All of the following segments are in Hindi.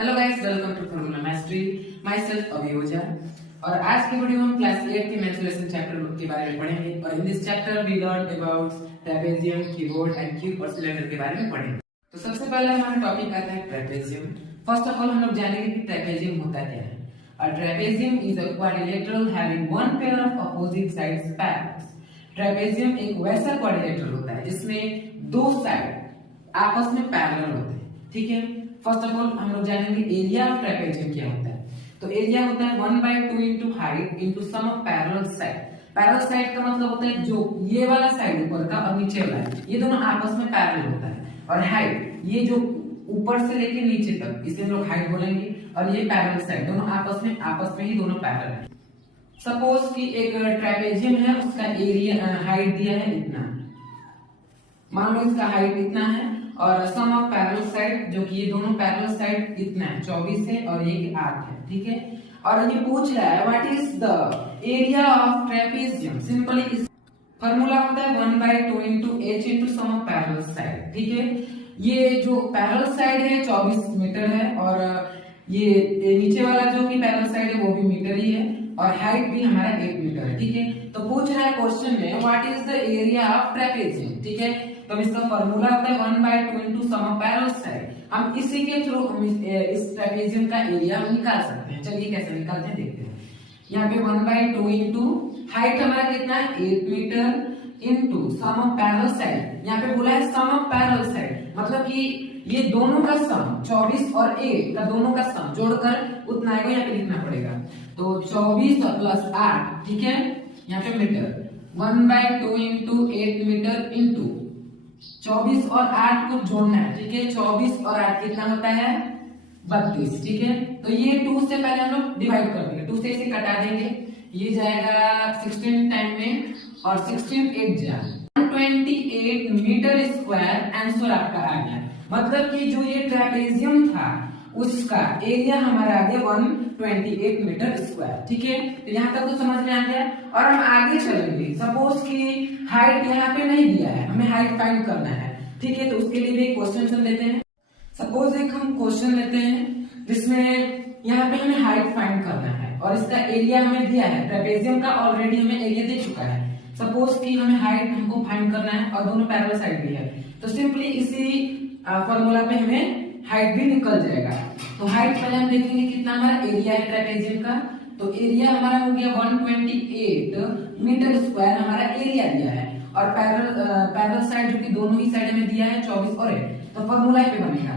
Hello guys, welcome to Formula Mastery. Myself Abhiyoja. और आज की वीडियो हम क्लास 8 के मेंसुरेशन चैप्टर के बारे में पढ़ेंगे। और in this chapter we learn about trapezium, cuboid and cube और सिलेंडर के बारे में पढ़ेंगे। तो सबसे पहले हमारा टॉपिक आता है ट्रेपेजियम। फर्स्ट ऑफ ऑल हम लोग जानेंगे कि ट्रेपेजियम होता क्या है। A trapezium is a quadrilateral having one pair of opposite sides parallel. Trapezium एक वैसा क्वाड्रिलेटरल होता है जिसमें दो साइड आपस में पैरेलल होते हैं। ठीक है, फर्स्ट ऑफ ऑल हम लोग जानेंगे एरिया ऑफ ट्रेपेजियम क्या होता है। तो एरिया होता है 1/2 into height into sum of parallel side. Parallel side का मतलब होता है जो ये वाला साइड ऊपर का और नीचे वाला है, ये दोनों आपस में पैरेलल होता है। और हाइट ये जो ऊपर से लेके नीचे तक, इसे हम लोग हाइट बोलेंगे। और ये पैरेलल साइड दोनों आपस में ही दोनों पैरेलल है। सपोज कि एक ट्रेपेजियम है, उसका एरिया हाइट दिया है इतना, मान लो इसका हाइट इतना है और सम ऑफ पैरेलल साइड जो कि ये दोनों पैरेलल साइड इतना है 24 है और ये 8 है। ठीक है, और ये पूछ रहा है what is the area of trapezium. Simply इस फार्मूला होता है 1/2 into h into sum of parallel side. ठीक है, ये जो पैरेलल साइड है 24 मीटर है और ये नीचे वाला जो कि पैरेलल साइड है वो भी मीटर ही है और हाइट भी हमारा 8 मीटर है। ठीक है, तो पूछ रहा है क्वेश्चन में what is the area of trapezium. ठीक है, तो इसका फार्मूला होता है 1/2 into sum of parallel side. हम इसी के थ्रू इस ट्रेपेजियम का एरिया हम निकाल सकते हैं। चलिए कैसे निकालते हैं देखते हैं। यहाँ पे 1/2 इंटू हाइट हमारा कितना है 8 metre into sum of parallel side. यहाँ पे बोला है सम ऑफ पैरेलल साइड, मतलब कि ये दोनों का सम 24 और 8 का दोनों का सम जोड़कर उतना आएगा, यहाँ पे लिखना पड़ेगा। तो 24 और प्लस 8, ठीक है, यहाँ पे मीटर 1/2 इंटू 8 मीटर इंटू 24 और 8 को जोड़ना है। ठीक है, 24 और 8 कितना होता है 32। ठीक है, तो ये 2 से पहले हम लोग डिवाइड कर देंगे, 2 से इसे कटा देंगे, ये जाएगा 16 टाइम में और 16 8 जा 128 मीटर स्क्वायर आंसर आपका आ गया। मतलब कि जो ये ट्रेपेजियम था उसका एरिया हमारा आ गया 128 मीटर स्क्वायर। ठीक है, तो यहाँ तक तो समझ में आ गया। और हम आगे चलेंगे। सपोज कि हाइट यहाँ पे नहीं दिया है, हमें हाइट फाइंड करना है। ठीक है, तो उसके लिए भी एक क्वेश्चन लेते हैं। सपोज एक हम क्वेश्चन लेते हैं जिसमें यहाँ पे हमें हाइट फाइंड करना है और इसका एरिया हमें दिया है। ट्रेपेजियम का ऑलरेडी हमें एरिया दे चुका है। सपोज कि हमें हाइट हमको फाइंड करना है और दोनों पैरेलल साइड भी है, तो सिंपली इसी फॉर्मूला पे हमें हाइट भी निकल जाएगा। तो हाइट पहले हम देखेंगे कितना हमारा एरिया है ट्रेपेजियम का। तो एरिया हमारा हो गया 128 मीटर स्क्वायर हमारा एरिया दिया है और पैरेलल साइड जो कि दोनों ही साइड में दिया है 24 और 8। तो फॉर्मूला पे बनेगा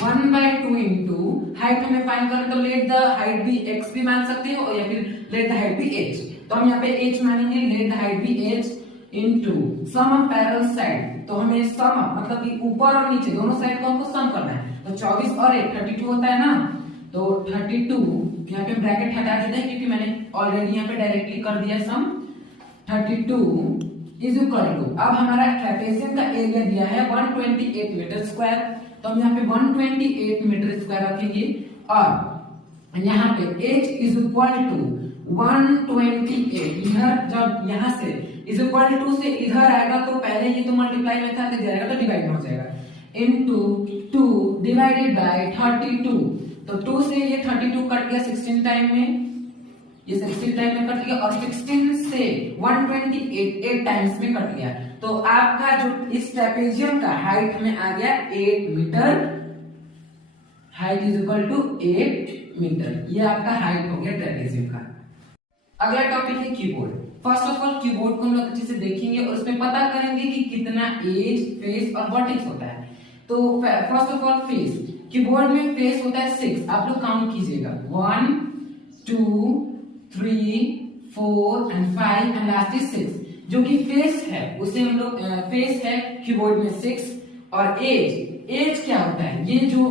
1/2 इंटू हाइट हमें फाइंड करना, तो let the height be x भी मान सकते हो या फिर let the height be h। तो हम यहाँ पे h मानेंगे, let the height be h into sum of parallel side. तो हमें सम मतलब कि ऊपर और नीचे दोनों साइड को हमको सम करना है। तो 24 और 8 32 होता है ना, तो 32 यहाँ पे ब्रैकेट हटा देते हैं क्योंकि मैंने ऑलरेडी यहाँ पे डायरेक्टली कर दिया सम। 32 इज इक्वल टू, अब हमारा ट्रेपेजियम का एरिया दिया है 128 मीटर स्क्वायर, तो हम यहाँ पे 128 मीटर स्क्वायर रखेंगे और यहाँ पे h इज इक्वल टू 128। इधर जब यहाँ से इज इक्वल टू से इधर आएगा तो पहले ये तो मल्टीप्लाई में था तो जाएगा तो डिवाइड में हो जाएगा, इनटू 2 डिवाइडेड बाय 32। तो 2 से ये 32 कट गया 16 टाइम में, ये 16 टाइम में कट गया और 16 से 128 8 टाइम्स में कट गया। तो आपका जो इस ट्रेपेजियम का हाइट में आ गया 8 metre. Height is equal to 8 metre, ये आपका हाइट हो गया ट्रेपेजियम का। अगला टॉपिक है keyboard. First of all keyboard को हम लोग अच्छे से देखेंगे और उसमें पता करेंगे कि कितना एज, फेस और वर्टेक्स होता है। तो first of all face, keyboard में फेस होता है 6, आप लोग काउंट कीजिएगा 1 2 3 4 एंड 5 एंड लास्ट इज 6। जो कि फेस है उसे हम लोग फेस है कीबोर्ड में 6। और एज क्या होता है, ये जो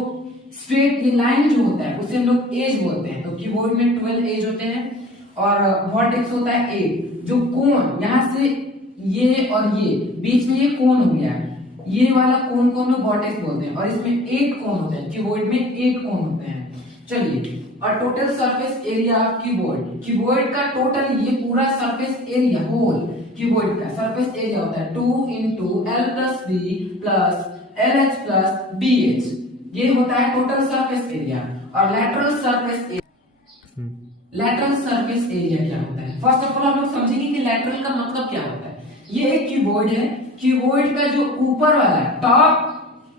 स्ट्रेट ये लाइन जो होता है उसे हम लोग एज बोलते हैं। तो कीबोर्ड में 12 एज होते हैं और वर्टेक्स होता है 8। जो कोण यहाँ से ये और ये बीच में ये कोण हो गया, ये वाला कोण को हम लोग वर्टेक्स बोलते हैं और इसमें 8 कोण होते हैं। कीबोर्ड में 8 कोण होते हैं। चलिए, और total surface area of cuboid, cuboid का टोटल ये पूरा सरफेस एरिया होल कीबोर्ड का सरफेस एरिया होता है 2 into L plus B plus L H plus B H. ये होता है टोटल सरफेस एरिया। और लेटरल सरफेस एरिया क्या होता है। फर्स्ट ऑफ ऑल हम लोग समझेंगे कि लेटरल का मतलब क्या होता है। ये एक क्यूबॉइड है, क्यूबॉइड का जो ऊपर वाला टॉप,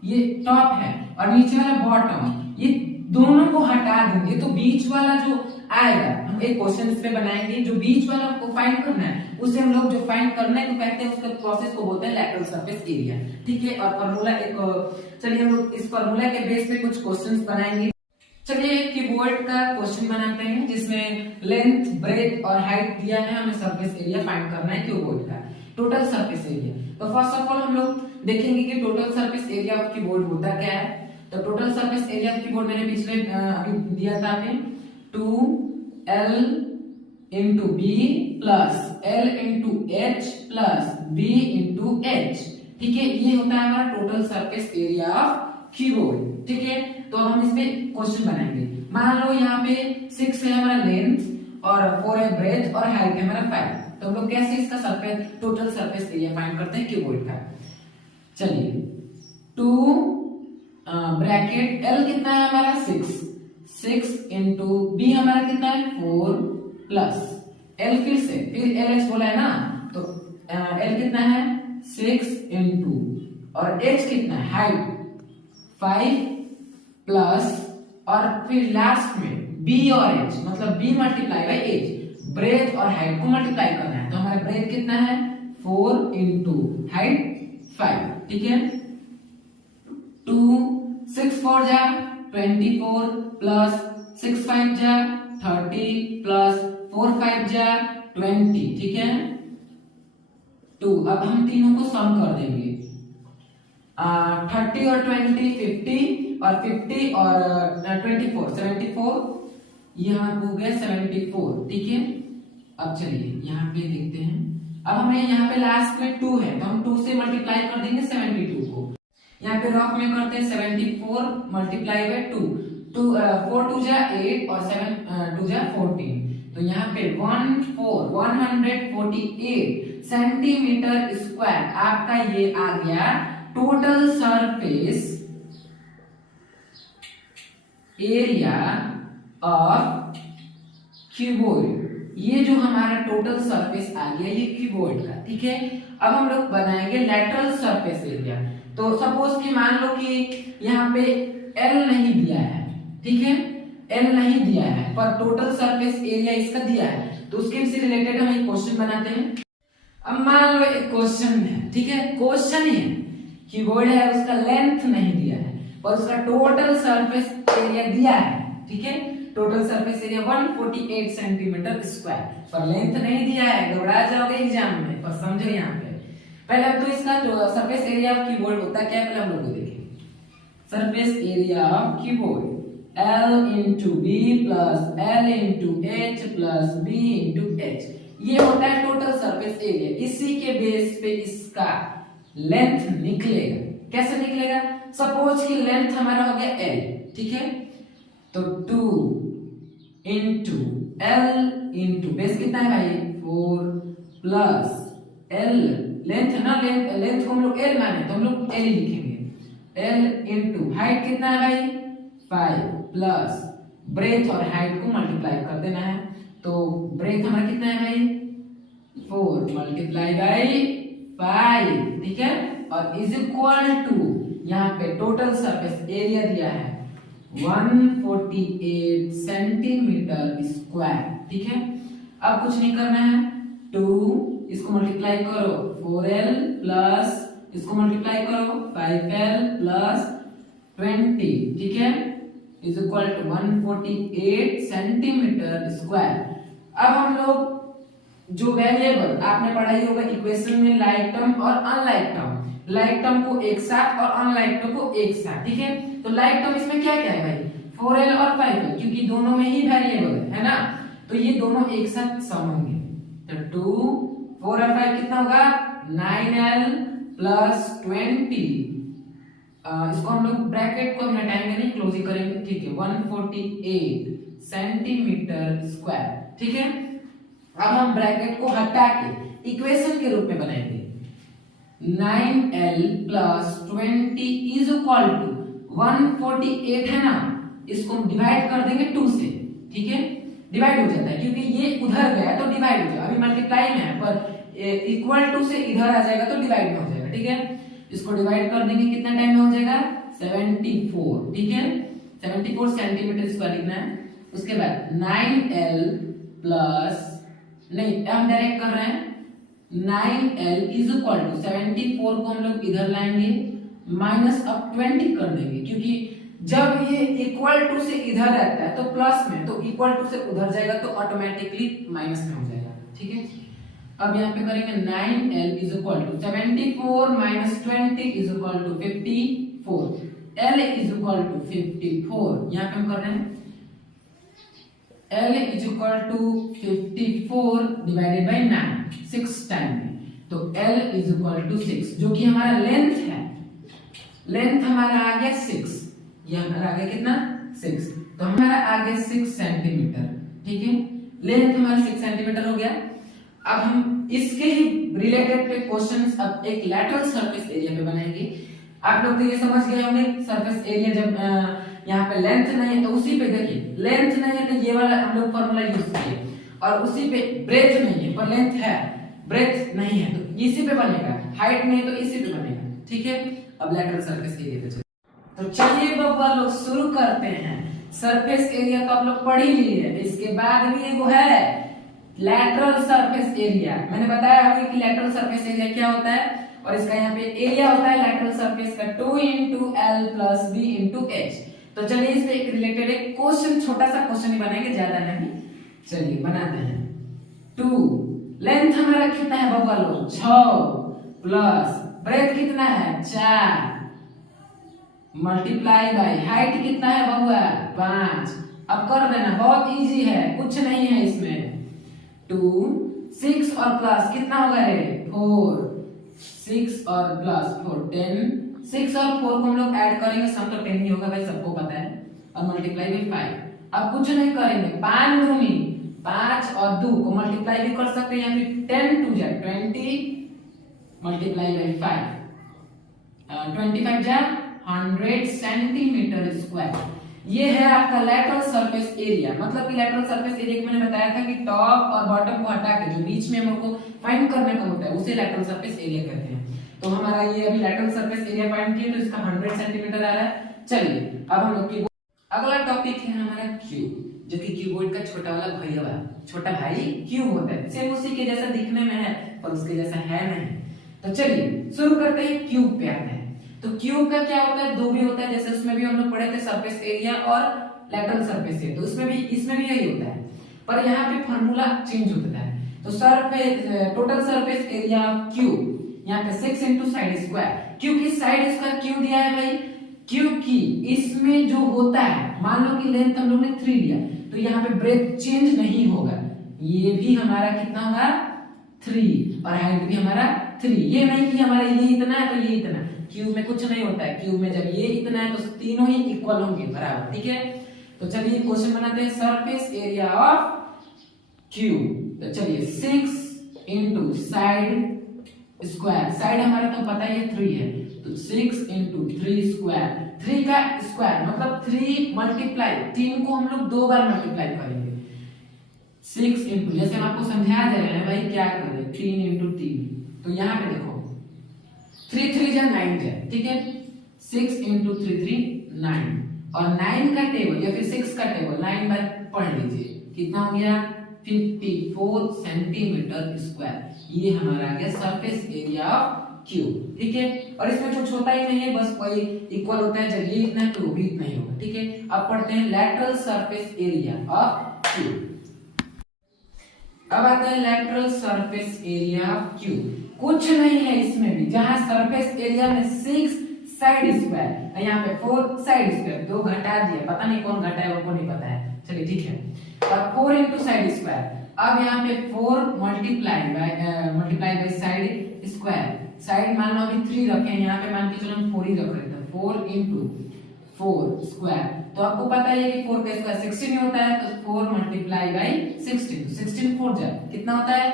ये टॉप है और नीचे वाला बॉटम, ये दोनों को हटा देंगे तो बीच वाला जो आएगा, हम एक क्वेश्चन इस पे बनाएंगे, जो बीच वाला को फाइंड करना है उसे हम लोग जो फाइंड करना है तो कहते हैं उसका प्रोसेस को बोलते हैं लेटरल सरफेस एरिया। ठीक है, और फार्मूला चलिए हम लोग इस फार्मूला के बेस पे कुछ क्वेश्चंस बनाएंगे। चलिए कीबोर्ड का क्वेश्चन बनाते हैं जिसमें लेंथ, ब्रेथ और हाइट दिया है, हमें सरफेस एरिया फाइंड करना है कीबोर्ड का, टोटल सरफेस एरिया। तो फर्स्ट ऑफ ऑल हम लोग देखेंगे कि total surface area of keyboard होता क्या है। तो total surface area of keyboard मैंने पिछले अभी दिया था हमें 2L into B plus L into H plus B into H। ठीक है, ये होता है हमारा total surface area of keyboard. ठीक है, तो हम इस पे क्वेश्चन बनाएंगे। मान लो यहाँ पे 6 है हमारा लेंथ और 4 है ब्रेथ और हाइट है हमारा 5। तो हम लोग कैसे इसका surface total surface area find करते हैं कीबोर्ड का। चलिए 2 ब्रैकेट L कितना है हमारा 6 into B हमारा कितना है 4 प्लस L फिर LH बोला है ना, तो L कितना है 6 into और H कितना है हाइट 5 प्लस और फिर लास्ट में B और H मतलब B multiply by H, breadth और हाइट को मल्टीप्लाई करना है। तो हमारा ब्रेथ कितना है 4 into हाइट 5। ठीक है, 2 6 4 जा 24 प्लस 6 5 जा 30 प्लस 4 5 जा 20। ठीक है, 2 अब हम तीनों को सम कर देंगे। 30 और 20 50 और 50 और 24 74, यहाँ हो गया 74। ठीक है, अब चलिए यहाँ पे देखते हैं। अब हमें यहाँ पे लास्ट में 2 है तो हम 2 से मल्टीप्लाई कर देंगे 72 को। यहाँ पे रफ में करते हैं 74 मल्टीप्लाई बाय 2, 4 2 जा 8 और 7 2 जा 14। तो यहाँ पे 148 सेंटीमीटर स्क्वायर आपका ये आ गया total surface area of keyboard. ये जो हमारा टोटल सरफेस आ गया ये कीबोर्ड का। ठीक है, अब हम लोग बनाएंगे लेटरल सरफेस एरिया। तो सपोज कि मान लो कि यहाँ पे L नहीं दिया है, ठीक है, L नहीं दिया है पर टोटल सरफेस एरिया इसका दिया है, तो उसके से रिलेटेड हम एक क्वेश्चन बनाते हैं। अब मान लो एक क्वेश्चन है, ठीक है, क्वेश्चन ही है, कीबोर्ड है, उसका लेंथ नहीं दिया है पर उसका टोटल सरफेस एरिया दिया है। ठीक है, total surface area 148 centimetre square, पर लेंथ नहीं दिया है, घबरा जाओगे एग्जाम में। पर समझो यहाँ पे पहले तो इसका जो सरफेस एरिया ऑफ कीबोर्ड होता क्या है पहले हम लोग को देखें। Surface area of keyboard L into B plus L into H plus B into H, ये होता है टोटल सरफेस एरिया। इसी के बेस पे इसका लेंथ निकलेगा। कैसे निकलेगा? सपोज कि लेंथ हमारा हो गया L, ठीक है, तो 2 into L into बेस कितना है भाई 4 प्लस L लेंथ है ना, लेंथ को हम लोग L माने तो हम लोग L ही लिखेंगे। L into हाइट कितना है भाई 5 प्लस ब्रेथ और हाइट को मल्टीप्लाई कर देना है। तो ब्रेथ हमारा कितना है भाई 4 मल्टीप्लाई बाई 5। ठीक है, और इज इक्वल टू यहाँ पे टोटल सरफेस एरिया दिया है 148 सेंटीमीटर स्क्वायर। ठीक है, अब कुछ नहीं करना है, 2 इसको मल्टीप्लाई करो 4L प्लस इसको मल्टीप्लाई करो 5L प्लस 20। ठीक है, is equal to 148 centimetre square. अब हम लोग जो वेरिएबल आपने पढ़ाई होगा इक्वेशन में लाइक टर्म और अनलाइक टर्म, लाइक टर्म को एक साथ और अनलाइक टर्म को एक साथ। ठीक है, तो लाइक टर्म इसमें क्या क्या है भाई 4L और 5L, क्योंकि दोनों में ही वेरिएबल है ना, तो ये दोनों एक साथ सम होंगे। तो 2 4 और 5 कितना होगा 9L प्लस 20। इसको हम लोग ब्रैकेट को अपना टाइम में नहीं क्लोज ही करेंगे। ठीक है, 148 सेंटीमीटर स्क्वायर। ठीक है, अब हम ब्रैकेट को हटा के इक्वेशन के रूप में बनाएंगे। 9L plus 20 is equal to 148 है ना, इसको हम डिवाइड कर देंगे 2 से, ठीक है, डिवाइड हो जाता है क्योंकि ये उधर गया तो डिवाइड हो जाएगा, अभी मल्टीप्लाई में है पर इक्वल टू से इधर आ जाएगा तो डिवाइड में हो जाएगा, ठीक है। इसको डिवाइड कर देंगे कितना टाइम में हो जाएगा 74, ठीक है, 74 सेंटीमीटर स्क्वायर लिखना है। उसके बाद 9l प्लस, नहीं हम डायरेक्ट कर रहे हैं, 9l इज इक्वल टू 74 को हम लोग इधर लाएंगे माइनस अब 20 कर देंगे क्योंकि जब ये इक्वल टू से इधर रहता है तो प्लस में, तो इक्वल टू से उधर जाएगा तो ऑटोमेटिकली माइनस में हो जाएगा, ठीक है। अब यहाँ पे करेंगे 9l is equal to 74 minus 20 is equal to 54, l is equal to 54, यहाँ पे हम कर रहे हैं l is equal to 54 divided by 9 6 time में, तो l इज इक्वल टू 6 जो कि हमारा लेंथ है, लेंथ हमारा आ गया 6, ये हमारा आ गया कितना 6, तो हमारा आ गया 6 सेंटीमीटर, ठीक है, लेंथ हमारा 6 सेंटीमीटर हो गया। अब हम इसके ही रिलेटेड पे क्वेश्चंस अब एक लैटरल सरफेस एरिया पे बनाएंगे। आप लोग तो ये समझ गए होंगे सरफेस एरिया जब यहाँ पे लेंथ नहीं है तो उसी पे देखिए, लेंथ नहीं है तो ये वाला हम लोग फार्मूला यूज किए, और उसी पे ब्रेथ नहीं है पर लेंथ है, ब्रेथ नहीं है तो इसी पे बनेगा, हाइट नहीं है तो इसी पे बनेगा, ठीक है। अब लैटरल सरफेस एरिया पे चलिए, तो चलिए बब्बा लोग शुरू करते हैं। सरफेस एरिया तो आप लोग पढ़ ही लिए, इसके बाद भी एगो है लैटरल सरफेस एरिया। मैंने बताया होगा कि लैटरल सरफेस एरिया क्या होता है, और इसका यहाँ पे एरिया होता है लैटरल सरफेस का 2 * l + b * h। तो चलिए इस पे एक रिलेटेड एक क्वेश्चन, छोटा सा क्वेश्चन ही बनाएंगे, ज्यादा नहीं, चलिए बनाते हैं। 2 लेंथ हमारा कितना है बब्बा लोग 6 प्लस ब्रेथ कितना है 4 मल्टीप्लाई बाय हाइट कितना है बबुआ 5। अब कर देना, बहुत इजी है, कुछ नहीं है इसमें। 2 6 और प्लस कितना होगा रे 4, 6 और प्लस 4 10, 6 और 4 को हम लोग ऐड करेंगे, सम तो 10 ही होगा भाई, सबको पता है, और मल्टीप्लाई बाय 5। अब कुछ नहीं करेंगे, 5 दूनी 5 और 2 को मल्टीप्लाई भी कर सकते हैं, यहाँ पे 10 2 जा 20 मल्टीप्लाई बाय 5 25 जा 100 सेंटीमीटर स्क्वायर। ये है आपका लैटरल सरफेस एरिया। मतलब कि लैटरल सरफेस एरिया को मैंने बताया था कि टॉप और बॉटम को हटा के जो बीच में हमको फाइंड करने का होता है उसे लैटरल सरफेस एरिया कहते हैं। तो हमारा ये अभी लैटरल सरफेस एरिया फाइंड किया, तो इसका 100 सेंटीमीटर आ रहा है। चलिए अब हम लोग की अगला टॉपिक है हमारा क्यूब, जो कि क्यूबॉइड का छोटा वाला भैया है, छोटा भाई क्यूब होता है, सेम उसी के जैसा दिखने में है पर उसके जैसा है नहीं। तो चलिए शुरू करते हैं, क्यूब पे आते हैं। तो क्यूब का क्या होता है, दो भी होता है, जैसे उसमें भी हम लोग पढ़े थे सरफेस एरिया और लैटरल सरफेस एरिया, तो इसमें भी यही होता है, पर यहाँ पे फार्मूला चेंज होता है। तो surface total surface area of cube यहाँ पे 6 * साइड स्क्वायर। क्योंकि साइड स्क्वायर क्यों दिया है भाई, क्योंकि इसमें जो होता है, मान लो कि लेंथ हम लोग ने 3 लिया, तो यहाँ पे ब्रेथ चेंज नहीं होगा, ये भी हमारा कितना होगा 3, और हाइट भी हमारा 3। ये नहीं कि हमारा ये इतना है तो ये इतना, क्यूब में कुछ नहीं होता है, क्यूब में जब ये इतना है तो तीनों ही इक्वल होंगे, बराबर, ठीक है। तो चलिए क्वेश्चन बनाते हैं, सरफेस एरिया ऑफ क्यूब। तो चलिए 6 * साइड स्क्वायर, साइड हमारा तो पता ही है 3 है, तो 6 * 3 स्क्वायर, 3 का स्क्वायर मतलब 3 मल्टीप्लाई, 3 को हम लोग 2 बार मल्टीप्लाई करेंगे। 6 * जैसे हम आपको समझा दे रहे हैं भाई, क्या कर रहे 3 * 3, तो यहाँ पे देखो 3 3 जा 9 जा, ठीक है, 6 * 3 3 9, और 9 का टेबल या फिर 6 का टेबल 9 बार पढ़ लीजिए, कितना हो गया 54 सेंटीमीटर स्क्वायर। ये हमारा आ गया सरफेस एरिया ऑफ क्यूब, ठीक है। और इसमें कुछ होता ही नहीं है, बस कोई इक्वल होता है, जब ये इतना है तो वो भी इतना ही होगा, ठीक है। अब पढ़ते हैं lateral surface area of cube. अब आता है lateral surface area of cube. कुछ नहीं है इसमें भी, जहां सरफेस एरिया में 6 साइड स्क्वायर, यहाँ पे 4 साइड स्क्वायर, 2 घटा दिया, पता नहीं कौन घटाया वो नहीं पता है, चलिए ठीक है। और 4 * साइड स्क्वायर, अब यहाँ पे 4 multiply by side square, side मान लो अभी 3 रखे हैं, यहाँ पे मान के चलो हम 4 ही रख रहे थे, 4 * 4 स्क्वायर, तो आपको पता है कि 4 का स्क्वायर 16 होता है, तो 4 मल्टीप्लाई बाय 16, 16 4 जा कितना होता है,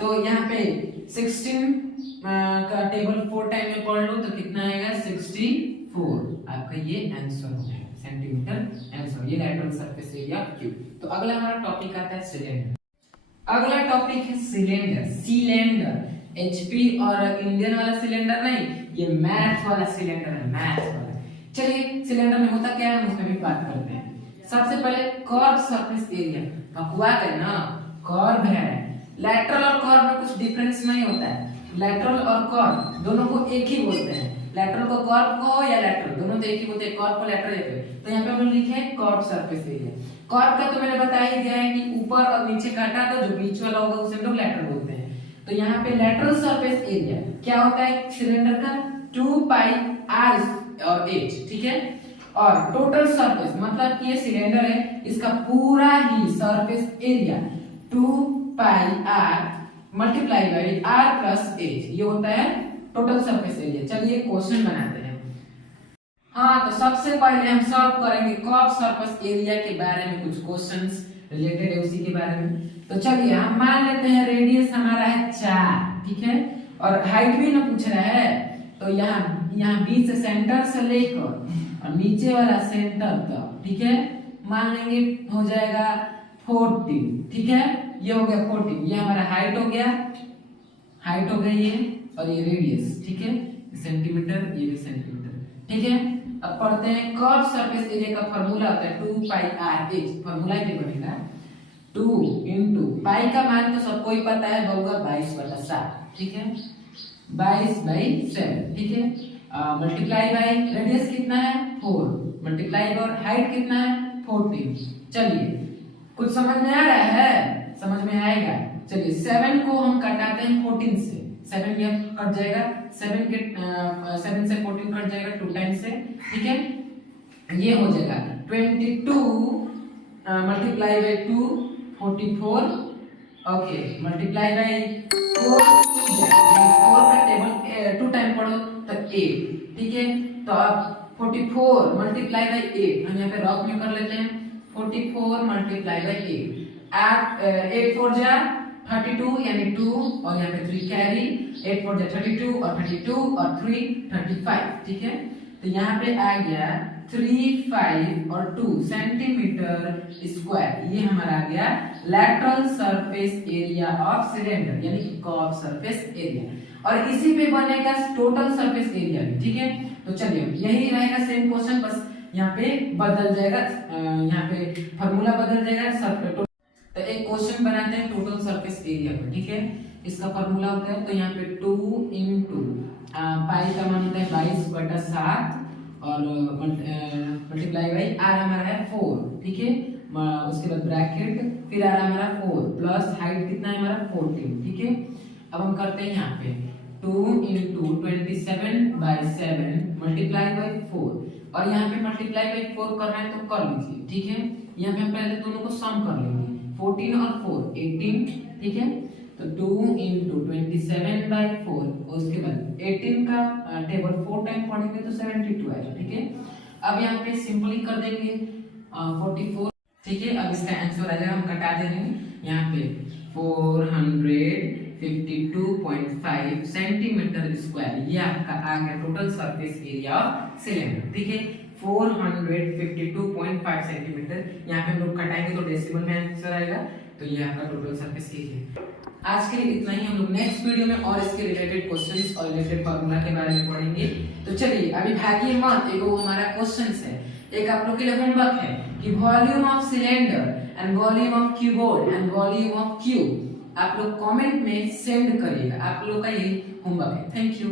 तो यहाँ पे 16 का टेबल 4 टाइम में पढ़ लो तो कितना आएगा 64, आपका ये आंसर हो गया, सेंटीमीटर आंसर, ये लैटरल सरफेस एरिया क्यू। तो अगला हमारा टॉपिक आता है सिलेंडर। अगला टॉपिक है सिलेंडर। सिलेंडर एचपी और इंडियन वाला सिलेंडर नहीं, ये मैथ वाला सिलेंडर है, मैथ वाला। चलिए सिलेंडर में होता क्या है, उसमें भी बात करते हैं। सबसे पहले कर्व सरफेस एरिया, बकवा है ना, कर्व है, लैटरल और कर्व में कुछ डिफरेंस नहीं होता है। लैटरल और कर्व दोनों को एक ही बोलते हैं, लैटरल को कर्व कहो या लैटरल, दोनों तो एक ही बोलते हैं, कर्व को लैटरल कहते हैं। तो यहाँ पे हम लोग लिखे हैं कर्व सरफेस एरिया। कर्व का तो मैंने बताया ही दिया है कि ऊपर और नीचे काटा तो जो बीच वाला होगा उसे हम लोग लैटरल बोलते हैं। तो यहाँ पे लैटरल सरफेस एरिया क्या होता है सिलेंडर का, 2 पाई आर और एच, ठीक है। और टोटल सरफेस मतलब कि ये सिलेंडर है, इसका पूरा ही surface area 2 pi r multiply by r plus h, ये होता है टोटल सरफेस एरिया। चलिए क्वेश्चन बनाते हैं। हाँ, तो सबसे पहले हम सॉल्व करेंगे कर्व सरफेस एरिया के बारे में, कुछ क्वेश्चंस रिलेटेड है उसी के बारे में। तो चलिए हम मान लेते हैं रेडियस हमारा है 4, ठीक है, और हाइट भी ना पूछ रहा है। तो यहाँ बीच से सेंटर से लेकर और नीचे वाला सेंटर तक, ठीक है, मान लेंगे हो जाएगा 14, ठीक है, ये हो गया 14, ये हमारा हाइट हो गया, हाइट हो गई ये, और ये रेडियस, ठीक है, सेंटीमीटर, ये भी सेंटीमीटर, ठीक है। अब पढ़ते हैं कर्व सरफेस एरिया का फार्मूला होता है 2 पाई आर एच, फार्मूला क्या बनेगा 2 इंटू पाई का मान तो सबको ही पता है, होगा 22/7, ठीक है, 22/7, ठीक है, मल्टीप्लाई बाई रेडियस कितना है 4, मल्टीप्लाई बाई हाइट कितना है 14। चलिए कुछ समझ में आ रहा है, समझ में आएगा। चलिए 7 को हम कटाते हैं 14 से, 7 ये कट जाएगा, 7 से 14 कट जाएगा 2 टाइम से, ठीक है, ये हो जाएगा 22 multiply by 2 44, okay, multiply by 4 का टेबल 2 टाइम पढ़ो तो 8, ठीक है। तो अब 44 मल्टीप्लाई बाई 8 हम यहाँ पे रफ में कर लेते हैं, 44 मल्टीप्लाई बाई 8, 8 4 जा 32 यानी 2 और यहाँ पे 3 कैरी, 8 4 जा 32 और 32 और 3 35, ठीक है। तो यहाँ पे आ गया 3 5 और 2 सेंटीमीटर स्क्वायर, ये हमारा आ गया lateral surface area of cylinder, यानी कर्व सरफेस एरिया। और इसी पे बनेगा टोटल सरफेस एरिया भी, ठीक है। तो चलिए यही रहेगा सेम क्वेश्चन, बस यहाँ पे बदल जाएगा, यहाँ पे फार्मूला बदल जाएगा। तो एक क्वेश्चन बनाते हैं टोटल सरफेस एरिया पर, ठीक है। इसका फार्मूला होता है, तो यहाँ पे 2 इंटू पाई का मान होता है 22/7 और मल्टीप्लाई बाई आर हमारा है 4, ठीक है, उसके बाद ब्रैकेट, फिर आर हमारा 4 प्लस हाइट कितना है हमारा 14, ठीक है। अब हम करते हैं यहाँ पे 2 इंटू 27/7 मल्टीप्लाई बाई 4, और यहाँ पे मल्टीप्लाई बाई 4 करना है तो कर लीजिए, ठीक है। यहाँ पे हम पहले दोनों को सम कर लेंगे, 14 और 4 18, ठीक है। तो 2 इंटू 27/4, उसके बाद 18 का टेबल 4 टाइम पढ़ेंगे तो 72 आएगा, ठीक है। अब यहाँ पे सिंपली कर देंगे 44, ठीक है। अब इसका आंसर आ जाएगा, हम कटा देंगे यहाँ पे 452.5 सेंटीमीटर स्क्वायर, ये आपका आ गया total surface area of cylinder, ठीक है, 452.5 सेंटीमीटर। यहाँ पे हम लोग कटाएंगे तो डेसिमल में आंसर आएगा, तो ये आपका टोटल सरफेस एरिया। आज के लिए इतना ही, हम लोग नेक्स्ट वीडियो में और इसके रिलेटेड क्वेश्चंस और रिलेटेड फार्मूला के बारे में पढ़ेंगे। तो चलिए अभी भागिए मत, एक हमारा क्वेश्चंस है, एक आप लोग के लिए होमवर्क है कि volume of cylinder and volume of keyboard and volume of cube आप लोग कमेंट में सेंड करिएगा, आप लोग का ये होमवर्क है। Thank you.